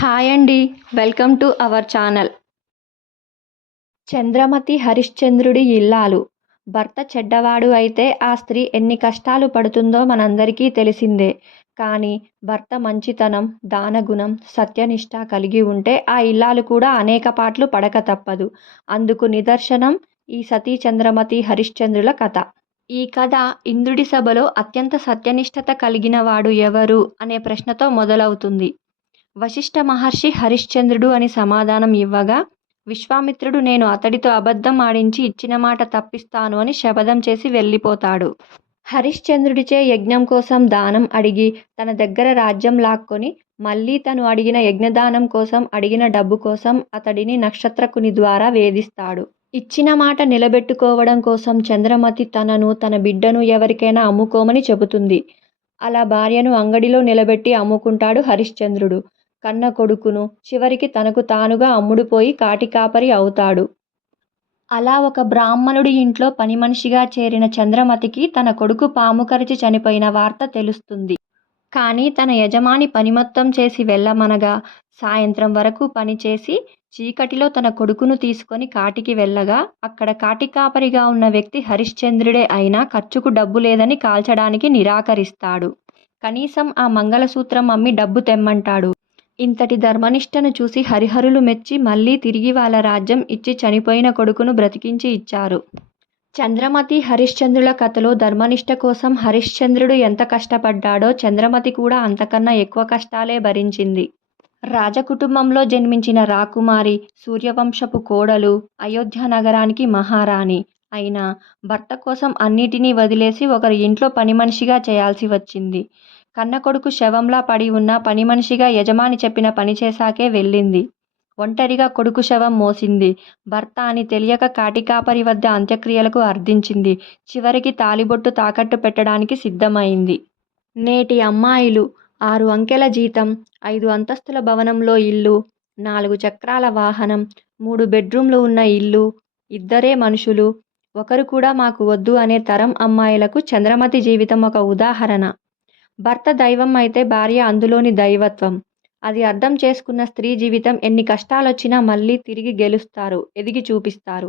Hi అండి welcome to our channel. Chandramati హరిశ్చంద్రుడి ఇల్లాలు. భర్త చెడ్డవాడు అయితే ఆ స్త్రీ ఎన్ని కష్టాలు పడుతుందో మనందరికీ తెలిసిందే. కానీ భర్త మంచితనం దానగుణం సత్యనిష్ట కలిగి ఉంటే ఆ ఇల్లాలు కూడా అనేక పాటలు పడక తప్పదు. అందుకు నిదర్శనం ఈ సతీ చంద్రమతి హరిశ్చంద్రుల కథ. ఈ కథ ఇంద్రుడి సభలో అత్యంత సత్యనిష్టత కలిగిన వాడు ఎవరు? అనే ప్రశ్నతో మొదలవుతుంది. వశిష్ఠ మహర్షి హరిశ్చంద్రుడు అని సమాధానం ఇవ్వగా విశ్వామిత్రుడు నేను అతడితో అబద్ధం ఆడించి ఇచ్చిన మాట తప్పిస్తాను అని శపథం చేసి వెళ్ళిపోతాడు. హరిశ్చంద్రుడిచే యజ్ఞం కోసం దానం అడిగి తన దగ్గర రాజ్యం లాక్కొని మళ్ళీ తను అడిగిన యజ్ఞదానం కోసం అడిగిన డబ్బు కోసం అతడిని నక్షత్రకుని ద్వారా వేధిస్తాడు. ఇచ్చిన మాట నిలబెట్టుకోవడం కోసం చంద్రమతి తనను తన బిడ్డను ఎవరికైనా అమ్ముకోమని చెబుతుంది. అలా భార్యను అంగడిలో నిలబెట్టి అమ్ముకుంటాడు హరిశ్చంద్రుడు. కన్న కొడుకును. చివరికి తనకు తానుగా అమ్ముడుపోయి కాటికాపరి అవుతాడు. అలా ఒక బ్రాహ్మణుడి ఇంట్లో పని మనిషిగా చేరిన చంద్రమతికి తన కొడుకు పాము కరిచి చనిపోయిన వార్త తెలుస్తుంది. కానీ తన యజమాని పని మొత్తం చేసి వెళ్ళమనగా సాయంత్రం వరకు పనిచేసి చీకటిలో తన కొడుకును తీసుకొని కాటికి వెళ్ళగా అక్కడ కాటికాపరిగా ఉన్న వ్యక్తి హరిశ్చంద్రుడే అయినా ఖర్చుకు డబ్బు లేదని కాల్చడానికి నిరాకరిస్తాడు. కనీసం ఆ మంగళసూత్రం అమ్మి డబ్బు తెమ్మంటాడు. ఇంతటి ధర్మనిష్టను చూసి హరిహరులు మెచ్చి మళ్ళీ తిరిగి వాళ్ళ రాజ్యం ఇచ్చి చనిపోయిన కొడుకును బ్రతికించి ఇచ్చారు. చంద్రమతి హరిశ్చంద్రుల కథలో ధర్మనిష్ట కోసం హరిశ్చంద్రుడు ఎంత కష్టపడ్డాడో చంద్రమతి కూడా అంతకన్నా ఎక్కువ కష్టాలే భరించింది. రాజకుటుంబంలో జన్మించిన రాకుమారి సూర్యవంశపు కోడలు అయోధ్య నగరానికి మహారాణి. అయినా భర్త కోసం అన్నిటినీ వదిలేసి ఒకరి ఇంట్లో పని మనిషిగా చేయాల్సి వచ్చింది. కన్న కొడుకు శవంలా పడి ఉన్న పని మనిషిగా యజమాని చెప్పిన పని చేశాకే వెళ్ళింది. ఒంటరిగా కొడుకు శవం మోసింది. భర్త అని తెలియక కాటికాపరి వద్ద అంత్యక్రియలకు అర్థించింది. చివరికి తాలిబొట్టు తాకట్టు పెట్టడానికి సిద్ధమైంది. నేటి అమ్మాయిలు ఆరు అంకెల జీతం ఐదు అంతస్తుల భవనంలో ఇల్లు నాలుగు చక్రాల వాహనం మూడు బెడ్రూమ్లు ఉన్న ఇల్లు ఇద్దరే మనుషులు ఒకరు కూడా మాకు వద్దు అనే తరం అమ్మాయిలకు చంద్రమతి జీవితం ఒక ఉదాహరణ. భర్త దైవం అయితే భార్య అందులోని దైవత్వం. అది అర్థం చేసుకున్న స్త్రీ జీవితం ఎన్ని కష్టాలొచ్చినా మళ్ళీ తిరిగి గెలుస్తారు ఎదిగి చూపిస్తారు.